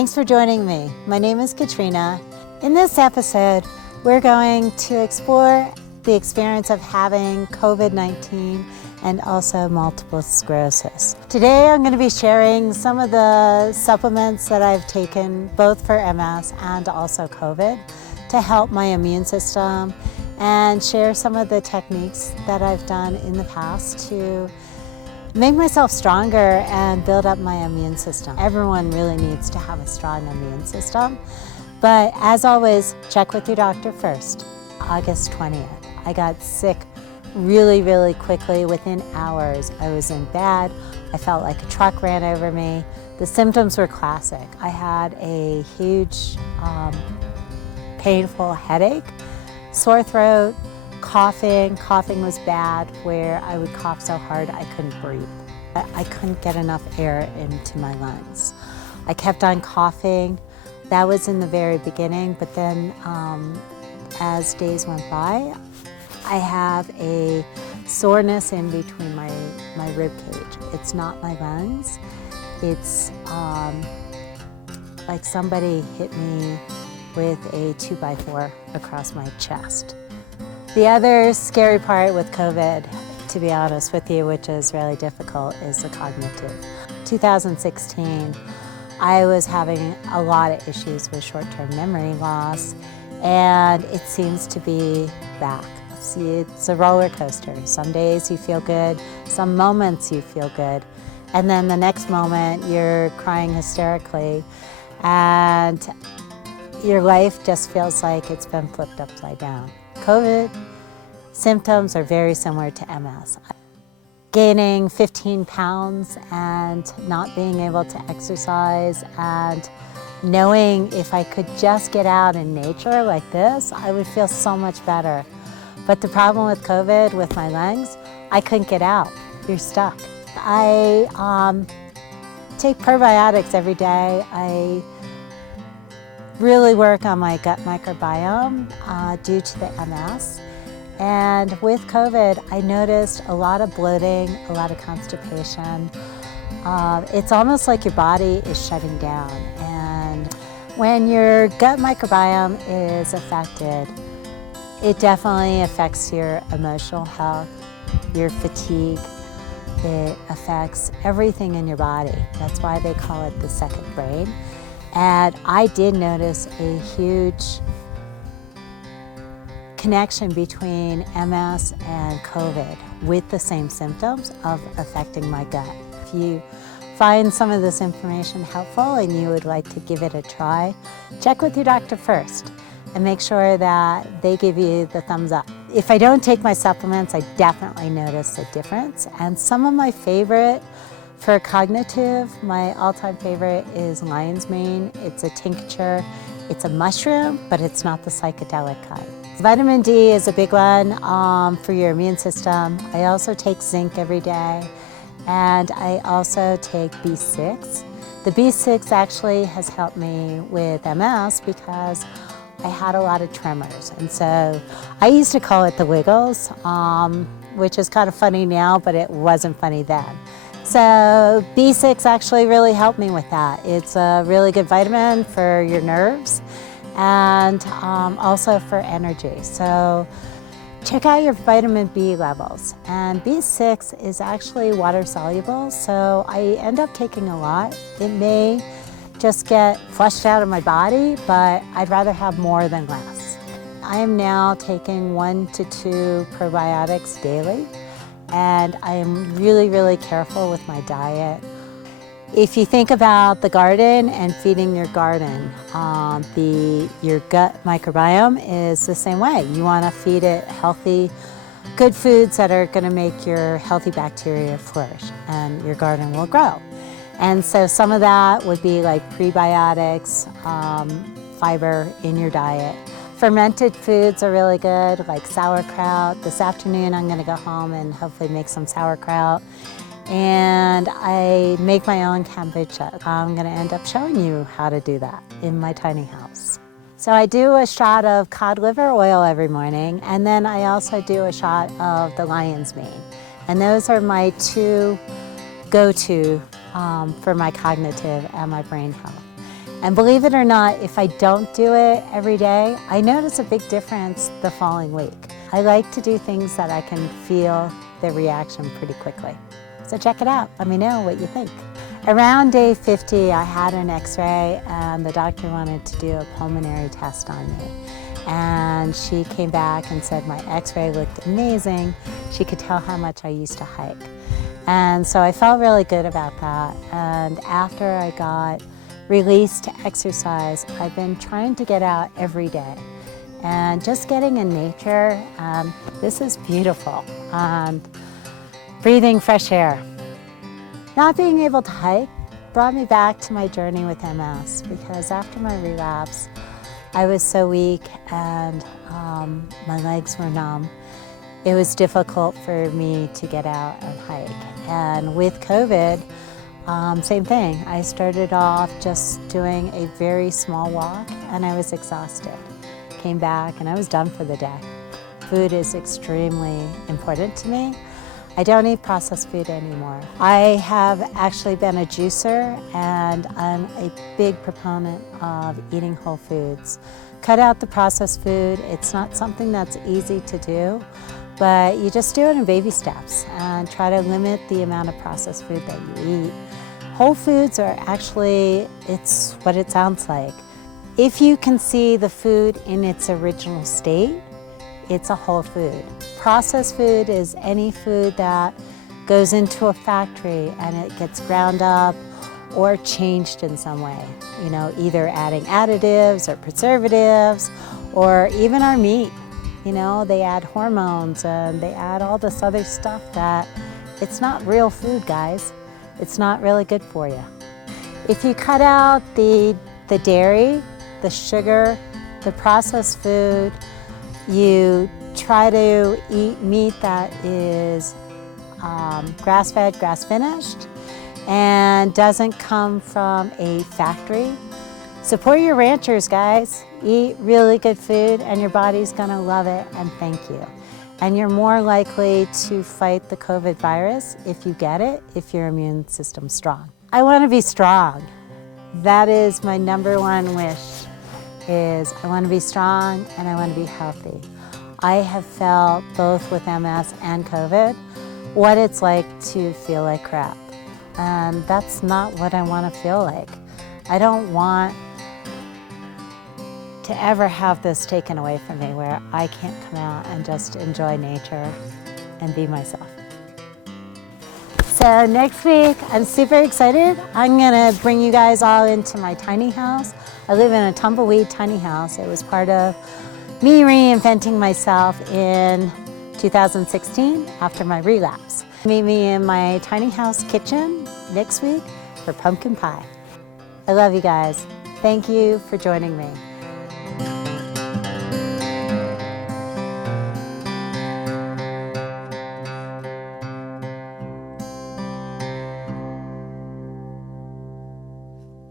Thanks for joining me. My name is Katrina. In this episode, we're going to explore the experience of having COVID-19 and also multiple sclerosis. Today, I'm going to be sharing some of the supplements that I've taken both for MS and also COVID to help my immune system, and share some of the techniques that I've done in the past to make myself stronger and build up my immune system. Everyone really needs to have a strong immune system, but as always, check with your doctor first. August 20th, I got sick really quickly. Within hours, I was in bed. I felt like a truck ran over me. The symptoms were classic. I had a huge, painful headache, sore throat, coughing. Coughing was bad, where I would cough so hard I couldn't breathe. I couldn't get enough air into my lungs. I kept on coughing. That was in the very beginning, but then as days went by, I have a soreness in between my rib cage. It's not my lungs. It's like somebody hit me with a 2x4 across my chest. The other scary part with COVID, to be honest with you, which is really difficult, is the cognitive. 2016, I was having a lot of issues with short-term memory loss, and it seems to be back. See, it's a roller coaster. Some days you feel good, some moments you feel good, and then the next moment you're crying hysterically, and your life just feels like it's been flipped upside down. COVID symptoms are very similar to MS. Gaining 15 pounds and not being able to exercise, and knowing if I could just get out in nature like this, I would feel so much better. But the problem with COVID, with my lungs, I couldn't get out. You're stuck. I take probiotics every day. I really work on my gut microbiome due to the MS. And with COVID, I noticed a lot of bloating, a lot of constipation. It's almost like your body is shutting down. And when your gut microbiome is affected, it definitely affects your emotional health, your fatigue. It affects everything in your body. That's why they call it the second brain. And I did notice a huge connection between MS and COVID with the same symptoms of affecting my gut. If you find some of this information helpful and you would like to give it a try, check with your doctor first and make sure that they give you the thumbs up. If I don't take my supplements, I definitely notice a difference. And some of my favorite for cognitive, my all-time favorite is Lyons, Maine. It's a tincture. It's a mushroom, but it's not the psychedelic kind. Vitamin D is a big one for your immune system. I also take zinc every day, and I also take B6. The B6 actually has helped me with MS because I had a lot of tremors, and so I used to call it the wiggles, which is kind of funny now, but it wasn't funny then. So B6 actually really helped me with that. It's a really good vitamin for your nerves and also for energy. So check out your vitamin B levels. And B6 is actually water soluble, so I end up taking a lot. It may just get flushed out of my body, but I'd rather have more than less. I am now taking 1 to 2 probiotics daily, and I am really careful with my diet. If you think about the garden and feeding your garden, your gut microbiome is the same way. You want to feed it healthy, good foods that are going to make your healthy bacteria flourish, and your garden will grow. And so some of that would be like prebiotics, fiber in your diet. Fermented foods are really good, like sauerkraut. This afternoon I'm gonna go home and hopefully make some sauerkraut. And I make my own kombucha. I'm gonna end up showing you how to do that in my tiny house. So I do a shot of cod liver oil every morning, and then I also do a shot of the Lyons Mane. And those are my two go-to for my cognitive and my brain health. And believe it or not, if I don't do it every day, I notice a big difference the following week. I like to do things that I can feel the reaction pretty quickly. So check it out, let me know what you think. Around day 50, I had an X-ray and the doctor wanted to do a pulmonary test on me. And she came back and said my X-ray looked amazing. She could tell how much I used to hike. And so I felt really good about that. And after I got released to exercise, I've been trying to get out every day. And just getting in nature, this is beautiful. And breathing fresh air. Not being able to hike brought me back to my journey with MS, because after my relapse, I was so weak and my legs were numb. It was difficult for me to get out and hike. And with COVID, same thing. I started off just doing a very small walk and I was exhausted. Came back and I was done for the day. Food is extremely important to me. I don't eat processed food anymore. I have actually been a juicer and I'm a big proponent of eating whole foods. Cut out the processed food. It's not something that's easy to do, but you just do it in baby steps and try to limit the amount of processed food that you eat. Whole foods are actually, it's what it sounds like. If you can see the food in its original state, it's a whole food. Processed food is any food that goes into a factory and it gets ground up or changed in some way. You know, either adding additives or preservatives, or even our meat. You know, they add hormones and they add all this other stuff that it's not real food, guys. It's not really good for you. If you cut out the dairy, the sugar, the processed food, you try to eat meat that is grass-fed, grass-finished, and doesn't come from a factory. Support your ranchers, guys. Eat really good food and your body's gonna love it and thank you. And you're more likely to fight the COVID virus if you get it, if your immune system's strong. I wanna be strong. That is my #1 wish, is I wanna be strong and I wanna be healthy. I have felt, both with MS and COVID, what it's like to feel like crap. And that's not what I want to feel like. I don't want to ever have this taken away from me where I can't come out and just enjoy nature and be myself. So next week, I'm super excited. I'm gonna bring you guys all into my tiny house. I live in a Tumbleweed Tiny House. It was part of me reinventing myself in 2016 after my relapse. Meet me in my tiny house kitchen next week for pumpkin pie. I love you guys. Thank you for joining me.